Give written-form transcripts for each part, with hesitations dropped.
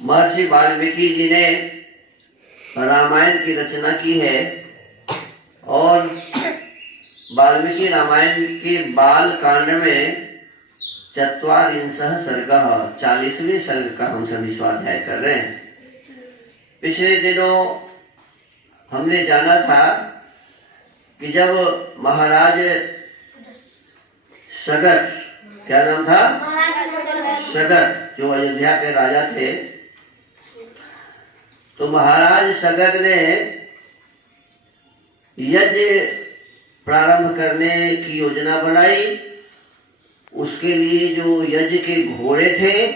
महर्षि वाल्मीकि जी ने रामायण की रचना की है और वाल्मीकि रामायण के बाल कांड में चत्वारिंशः सर्गः 40वें सर्ग का हम सभी स्वाध्याय कर रहे हैं। पिछले दिनों हमने जाना था कि जब महाराज सगर, क्या नाम था? सगर, जो अयोध्या के राजा थे, तो महाराज सगर ने यज्ञ प्रारंभ करने की योजना बनाई। उसके लिए जो यज्ञ के घोड़े थे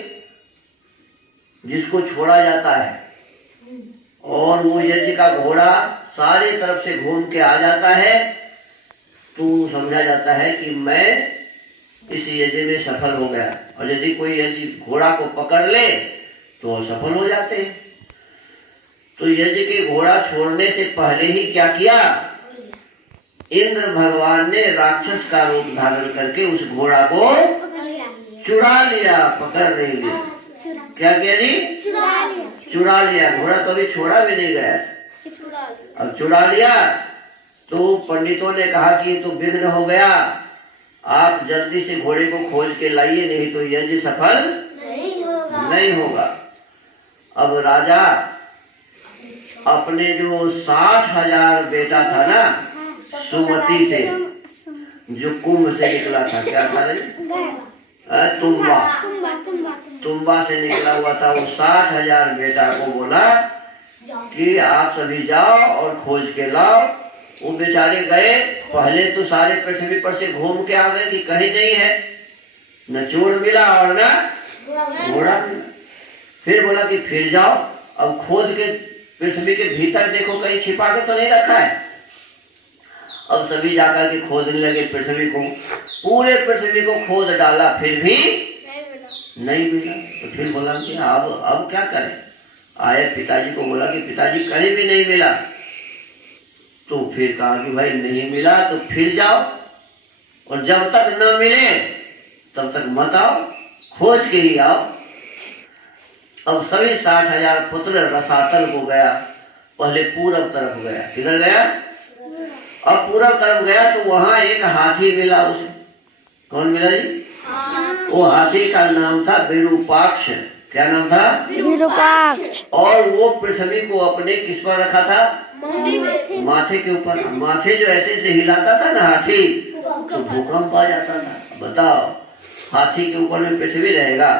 जिसको छोड़ा जाता है, और वो यज्ञ का घोड़ा सारी तरफ से घूम के आ जाता है, तो समझा जाता है कि मैं इस यज्ञ में सफल हो गया। और यदि कोई यज्ञ घोड़ा को पकड़ ले तो सफल हो जाते हैं। तो यज्ञ के घोड़ा छोड़ने से पहले ही क्या किया? इंद्र भगवान ने राक्षस का रूप धारण करके उस घोड़ा को चुरा लिया, पकड़ नहीं लिया। क्या किया जी? चुरा लिया। घोड़ा कभी छोड़ा भी नहीं गया। अब चुरा लिया तो पंडितों ने कहा कि ये तो विघ्न हो गया, आप जल्दी से घोड़े को खोज के लाइए, नहीं तो यज्ञ सफल नहीं होगा। अब राजा अपने जो 60,000 बेटा था ना सुमति से, जो कुंभ से निकला था, क्या था रे? तुम्बा से निकला हुआ था, वो 60,000 बेटा को बोला कि आप सभी जाओ और खोज के लाओ। वो बेचारे गए, पहले तो सारे पृथ्वी पर से घूम के आ गए कि कहीं नहीं है, न चोर मिला और न घोड़ा मिला। फिर बोला कि फिर जाओ, अब खोद के पृथ्वी के भीतर देखो कहीं छिपा के तो नहीं रखा है। अब सभी जाकर के खोदने लगे पृथ्वी को, पूरे पृथ्वी को खोद डाला, फिर भी नहीं मिला। तो फिर बोला कि अब क्या करें? आए पिताजी को बोला कि पिताजी कहीं भी नहीं मिला। तो फिर कहा कि भाई नहीं मिला तो फिर जाओ, और जब तक न मिले तब तक मत आओ, खोज के ही आओ। अब सभी 60,000 पुत्र रसातल को गया। पहले पूरब तरफ गया। किधर गया? अब पूरब तरफ गया तो वहां एक हाथी मिला उसे। कौन मिला जी? वो हाथी का नाम था विरूपाक्ष। क्या नाम था? विरूपाक्ष। और वो पृथ्वी को अपने किस पर रखा था? माथे के ऊपर। माथे जो ऐसे से हिलाता था ना हाथी, तो भूकंप आ जाता था। बताओ, हाथी के ऊपर में पृथ्वी रहेगा?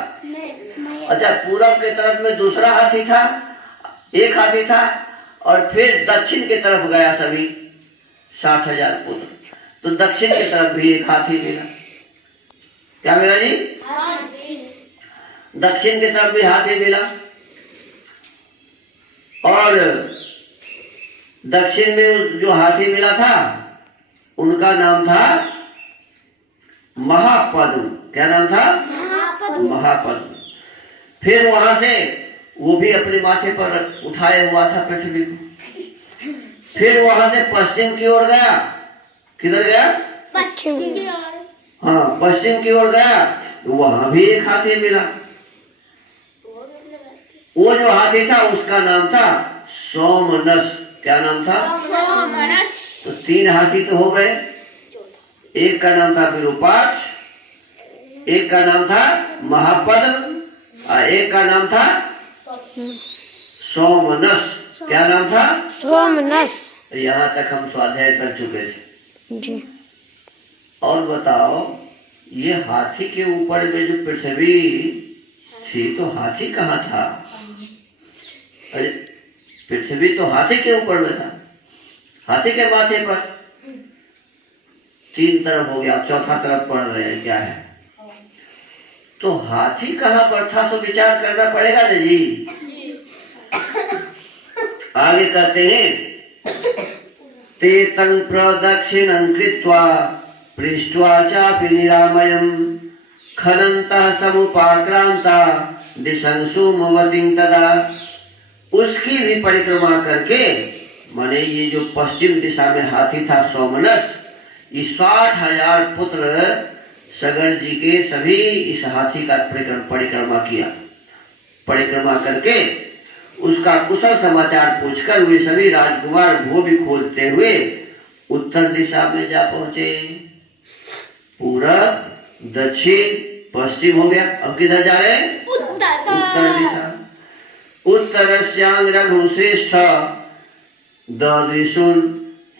अच्छा, पूरब के तरफ में दूसरा हाथी था, एक हाथी था, और फिर दक्षिण की तरफ गया सभी 60,000 पुत्र, तो दक्षिण की तरफ भी एक हाथी मिला। क्या मिला जी? दक्षिण की तरफ भी हाथी मिला, और दक्षिण में जो हाथी मिला था उनका नाम था महापद्म। क्या नाम था? महापद्म। फिर वहां से वो भी अपने माथे पर उठाए हुआ था पृथ्वी को। फिर वहां से पश्चिम की ओर गया। किधर गया? पश्चिम। हाँ, पश्चिम की ओर गया, वहां भी एक हाथी मिला। वो जो हाथी था उसका नाम था सोमनस। क्या नाम था? सोमनस। तो 3 हाथी तो हो गए। एक का नाम था विरूपाक्ष, एक का नाम था महापद्म, और एक का नाम था सोमनस। क्या नाम था? सोमनस। यहाँ तक हम स्वाध्याय कर चुके थे जी। और बताओ, ये हाथी के ऊपर में जो पृथ्वी थी, तो हाथी कहाँ था? अरे, पृथ्वी तो हाथी के ऊपर में था, हाथी के माथे पर। 3 तरफ हो गया, चौथा तरफ पड़ रहे हैं, क्या है? तो हाथी कहाँ पर था, तो विचार करना पड़ेगा ना जी। आगे कहते हैं, ते तं प्रदक्षिणं कृत्वा पृष्ट्वा चापि निरामयम् खनन्तः समुपाक्रांता दिशंसु ममतिं तदा। उसकी भी परिक्रमा करके, माने ये जो पश्चिम दिशा में हाथी था सोमनस, ये 60,000 पुत्र सगर जी के सभी इस हाथी का परिक्रमा किया। परिक्रमा करके उसका कुशल समाचार पूछकर वे सभी राजकुमार भूमि खोदते हुए उत्तर दिशा में जा पहुंचे। पूरब, दक्षिण, पश्चिम हो गया। अब किधर जा रहे हैं? उत्तर दिशा। उत्तरस्यांग रघुश्रेष्ठ ददृशुन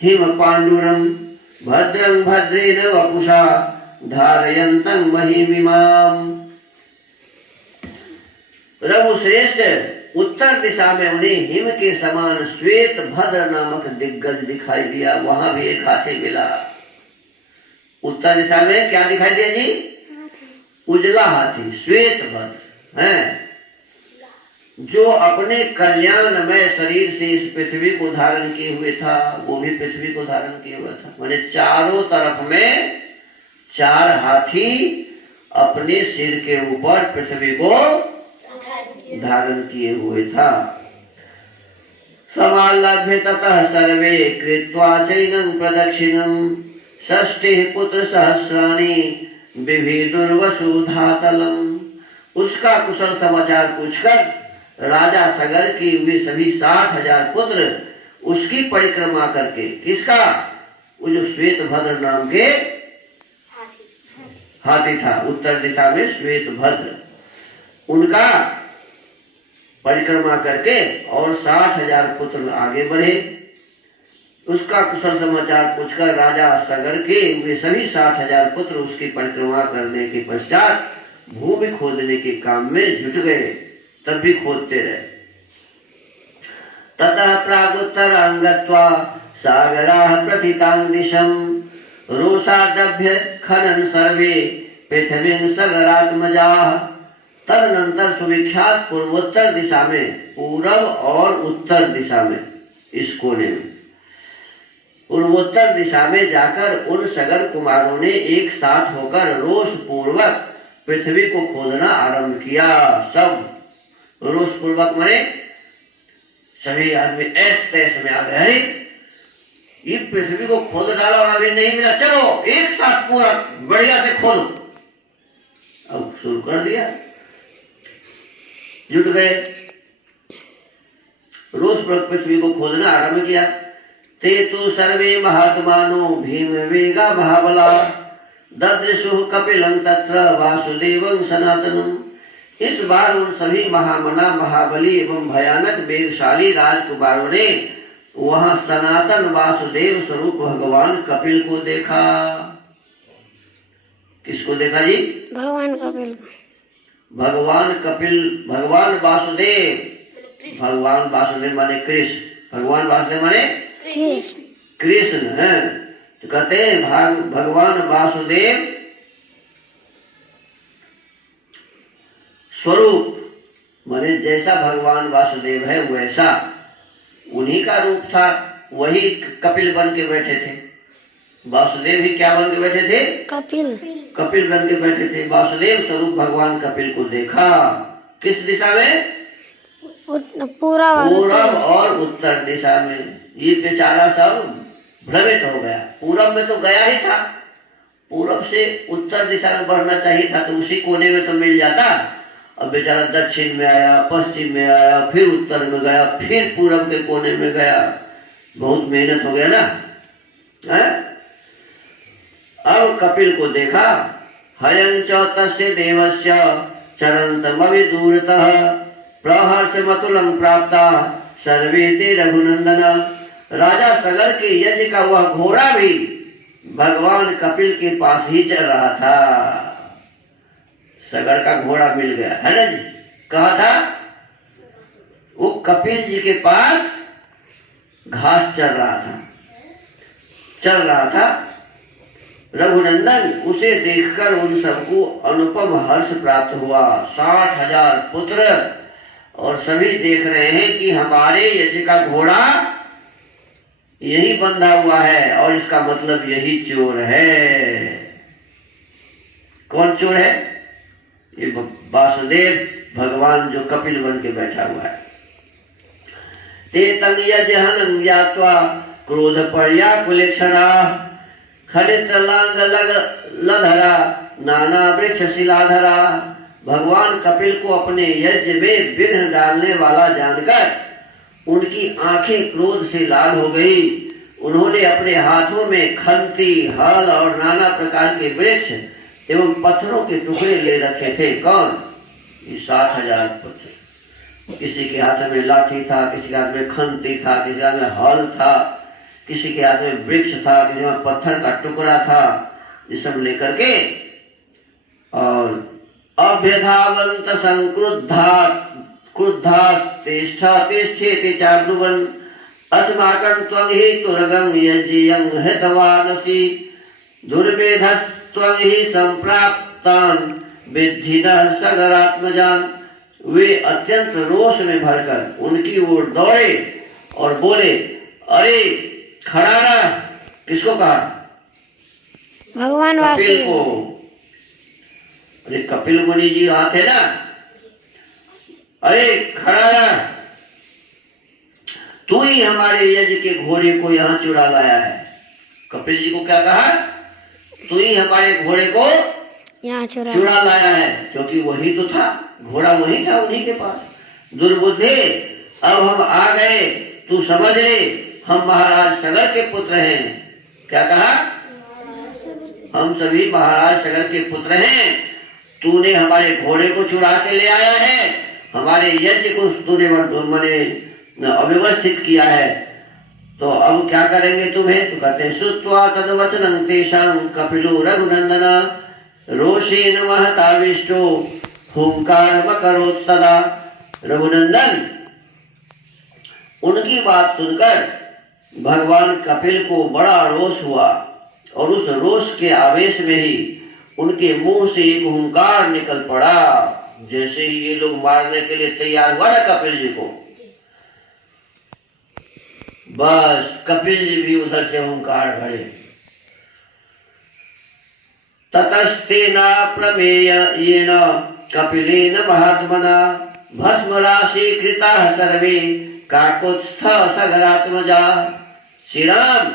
हिम पांडुरम भद्रं भद्रेण वपुषा धारयन्तं महिमिमाम। रघुश्रेष्ठ उत्तर दिशा में उन्हें हिम के समान श्वेत भद्र नामक दिग्गज दिखाई दिया। वहां भी एक हाथी मिला। उत्तर दिशा में क्या दिखाई दिया जी? उजला हाथी, श्वेत भद्र है, जो अपने कल्याणमय शरीर से इस पृथ्वी को धारण किए हुए था। वो भी पृथ्वी को धारण किए हुआ था, माने चारों तरफ में 4 हाथी अपने सिर के ऊपर पृथ्वी को धारण किए हुए था। समालभ्य ततः सर्वे कृत्वा चैनं प्रदक्षिणं षष्टिः पुत्र सहस्राणि विभिदुर्वसुधातलम्। उसका कुशल समाचार पूछकर राजा सगर की वे सभी 60,000 पुत्र उसकी परिक्रमा करके, किसका? वो जो श्वेत भद्र नाम के हाथी था, उत्तर दिशा में श्वेत भद्र, उनका परिक्रमा करके और 60,000 पुत्र आगे बढ़े। उसका कुशल समाचार पूछकर राजा सगर के वे सभी 60,000 पुत्र उसकी परिक्रमा करने के पश्चात भूमि खोदने के काम में जुट गए। तब भी खोदते रहे। ततः प्रागुत्तरं गत्वा सागराः प्रथितां दिशं रोषादभ्य खनन सर्वे पृथ्वीं सगरात्मजाः। तदनंतर सुविख्यात पूर्वोत्तर दिशा में, पूरब और उत्तर दिशा में, इस कोने में पूर्वोत्तर दिशा में जाकर उन सगर कुमारों ने एक साथ होकर रोष पूर्वक पृथ्वी को खोदना आरंभ किया। सब रोष पूर्वक माने सभी आदमी ऐस तैस में आ गए। अरे ये पृथ्वी को खोद डाला और अभी नहीं मिला, चलो एक साथ पूरा बढ़िया से खोदो। अब शुरू कर दिया, जुट गए, रोष पूर्वक पृथ्वी को खोदना आरंभ किया। ते तु सर्वे महात्मानो भीम वेगा महाबला ददृशुः कपिलं तत्र वासुदेवं सनातनम्। इस बार उन सभी महामना, महाबली एवं भयानक वेगशाली राजकुमारों ने वहां सनातन वासुदेव स्वरूप भगवान कपिल को देखा। किसको देखा जी? भगवान कपिल। भगवान कपिल, भगवान वासुदेव। भगवान वासुदेव माने कृष्ण, भगवान वासुदेव माने कृष्ण है। तो कहते हैं भगवान वासुदेव स्वरूप माने जैसा भगवान वासुदेव है वैसा उन्हीं का रूप था। वही कपिल बन के बैठे थे। वासुदेव ही क्या बन के बैठे थे? कपिल। कपिल बन के बैठे थे। वासुदेव स्वरूप भगवान कपिल को देखा। किस दिशा में? पूरब और उत्तर दिशा में। ये बेचारा सब भ्रमित हो गया। पूरब में तो गया ही था, पूरब से उत्तर दिशा में बढ़ना चाहिए था, तो उसी कोने में तो मिल जाता। अब बेचारा दक्षिण में आया, पश्चिम में आया, फिर उत्तर में गया, फिर पूरब के कोने में गया। बहुत मेहनत हो गया ना है? अब कपिल को देखा। हयं च तस्य देवस्य चरन्तमविदूरतः प्रहर्षमतुलं प्राप्ता सर्वे ते रघुनंदन। राजा सगर के यज्ञ का वह घोड़ा भी भगवान कपिल के पास ही चल रहा था। सगर का घोड़ा मिल गया है ना जी? कहा था वो कपिल जी के पास घास चल रहा था। रघुनंदन उसे देखकर उन सबको अनुपम हर्ष प्राप्त हुआ। 60,000 पुत्र और सभी देख रहे हैं कि हमारे यज्ञ का घोड़ा यही बंधा हुआ है और इसका मतलब यही चोर है। कौन चोर है? ये वासुदेव भगवान जो कपिल बन के बैठा हुआ है। ते तंग यजहनं ज्ञात्वा क्रोध पर्याकुलेक्षणा खलित लांग लधरा नाना वृक्ष शिलाधरा भगवान कपिल को अपने यज्ञ में विघ्न डालने वाला जानकर उनकी आंखें क्रोध से लाल हो गई। उन्होंने अपने हाथों में खंती, हल और नाना प्रकार के वृक्ष एवं पत्थरों के टुकड़े ले रखे थे। कौन? ये 60,000 पुत्र। किसी के हाथ में लाठी था, किसी के हाथ में खंती था, किसी के हाथ में हल था, किसी के हाथ में वृक्ष था, किसी में पत्थर का टुकड़ा था। ये सब लेकर के और अभ्यधावंत संक्रुद्धा क्रुद्धास्तिष्ठेति चाब्रुवन् अस्माकं त्वं हि तुरगं यज्ञियं हतवानसि दुर्मेधस्त्वं हि संप्राप्तान् विद्धि नः सगरात्मजान्। वे अत्यंत रोष में भरकर उनकी ओर दौड़े और बोले, अरे खड़ा रह। किसको कहा? भगवान कपिल को। अरे कपिल मुनि जी वहां थे ना। अरे खड़ा रह, तू ही हमारे यज्ञ के घोड़े को यहाँ चुरा लाया है। कपिल जी को क्या कहा? तू ही हमारे घोड़े को यहाँ चुरा लाया है, क्योंकि वही तो था, घोड़ा वही था उन्हीं के पास। दुर्बुद्धे, अब हम आ गए, तू समझ ले, हम महाराज सगर के पुत्र हैं। क्या कहा? हम सभी महाराज सगर के पुत्र हैं। तूने हमारे घोड़े को चुरा के ले आया है, हमारे यज्ञ को तूने मैंने अव्यवस्थित किया है, तो अब क्या करेंगे तुम्हें? तो कहते हैं, श्रुत्वा तद्वचनं तेषां कपिलो रघुनंदन रोषेण महताविष्टो हुंकारमकरोत् तदा। रघुनंदन, उनकी बात सुनकर भगवान कपिल को बड़ा रोष हुआ और उस रोष के आवेश में ही उनके मुंह से एक हुंकार निकल पड़ा। जैसे ही ये लोग मारने के लिए तैयार हुआ ना कपिल जी को, बस कपिल जी भी उधर से हुंकार भरे। ततस्तेना प्रमेयेन कपिलेन महात्मना भस्म राशि कृता सर्वे काकुत्स्थ सगरात्मजा। श्री राम,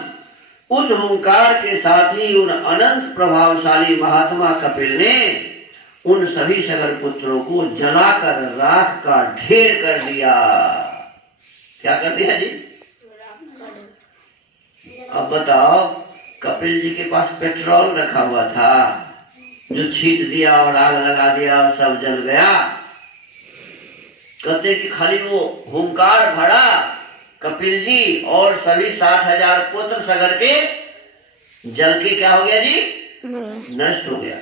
उस हुंकार के साथ ही उन अनंत प्रभावशाली महात्मा कपिल ने उन सभी सगर पुत्रों को जलाकर राख का ढेर कर दिया। क्या कर दिया जी? अब बताओ, कपिल जी के पास पेट्रोल रखा हुआ था, जो छीट दिया और आग लगा दिया और सब जल गया। कहते कि खाली वो हुंकार भरा, कपिल जी और सभी 60,000 पुत्र सगर के जल के क्या हो गया जी? नष्ट हो गया।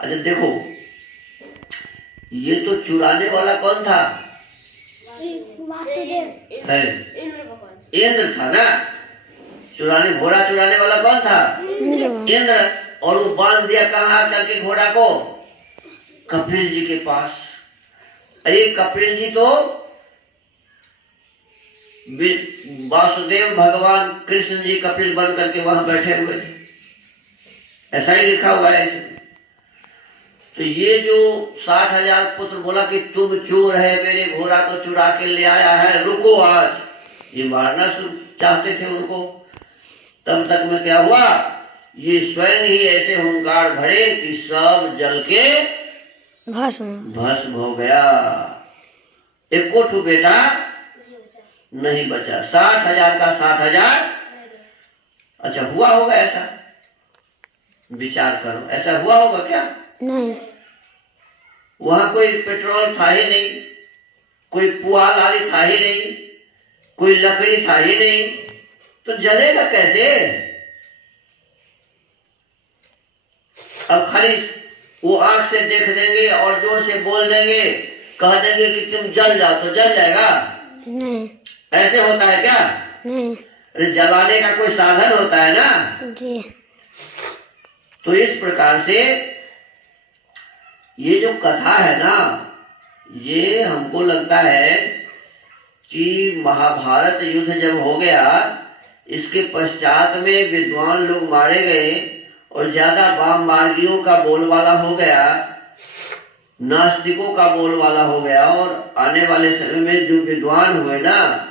अच्छा देखो, ये तो चुराने वाला कौन था? इंद्र था ना। घोड़ा चुराने वाला कौन था? इंद्र। और वो बांध दिया कहाँ करके घोड़ा को? कपिल जी के पास। अरे कपिल जी तो वासुदेव भगवान कृष्ण जी कपिल बन करके वहां बैठे हुए थे, ऐसा ही लिखा हुआ है इसमें। तो ये जो 60,000 पुत्र बोला कि तुम चोर है, मेरे घोड़ा को चुरा के ले आया है, रुको आज, ये मारना चाहते थे उनको। तब तक में क्या हुआ? ये स्वयं ही ऐसे हुंकार भरे कि सब जल के भस्म हो गया। एको ठो बेटा नहीं बचा। 60,000 का 60,000। अच्छा हुआ होगा ऐसा? विचार करो, ऐसा हुआ होगा क्या? नहीं। वहां कोई पेट्रोल था ही नहीं, कोई पुआल आदि था ही नहीं, कोई लकड़ी था ही नहीं, तो जलेगा कैसे? अब खाली वो आंख से देख देंगे और जोर से बोल देंगे, कह देंगे कि तुम जल जाओ, तो जल जाएगा? नहीं। ऐसे होता है क्या? नहीं। अरे जलाने का कोई साधन होता है ना जी। तो इस प्रकार से ये जो कथा है ना, ये हमको लगता है कि महाभारत युद्ध जब हो गया, इसके पश्चात में विद्वान लोग मारे गए और ज्यादा वाम मार्गियों का बोलबाला हो गया, नास्तिकों का बोलबाला हो गया। और आने वाले समय में जो विद्वान हुए ना,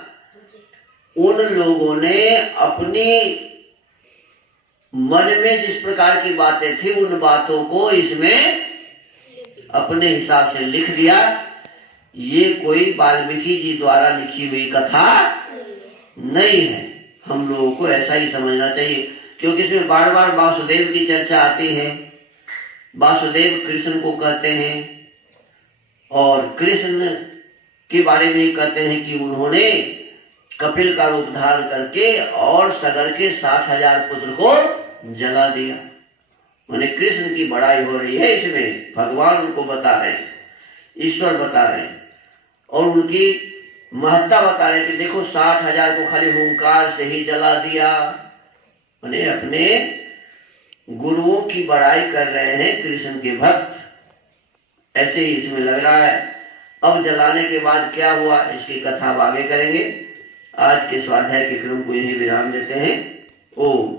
उन लोगों ने अपनी मन में जिस प्रकार की बातें थी, उन बातों को इसमें अपने हिसाब से लिख दिया। ये कोई वाल्मीकि जी द्वारा लिखी हुई कथा नहीं है। हम लोगों को ऐसा ही समझना चाहिए, क्योंकि इसमें बार बार वासुदेव की चर्चा आती है। वासुदेव कृष्ण को कहते हैं और कृष्ण के बारे में कहते हैं कि उन्होंने कपिल का रूप धारण करके और सगर के 60,000 पुत्र को जला दिया। माने कृष्ण की बड़ाई हो रही है इसमें। भगवान उनको बता रहे हैं, ईश्वर बता रहे हैं और उनकी महत्ता बता रहे हैं कि देखो 60,000 को खाली हुंकार से ही जला दिया। माने अपने गुरुओं की बड़ाई कर रहे हैं कृष्ण के भक्त। ऐसे ही इसमें लग रहा है। अब जलाने के बाद क्या हुआ, इसकी कथा अब आगे करेंगे। आज के स्वाध्याय के क्रम को यही विराम देते हैं। ओम।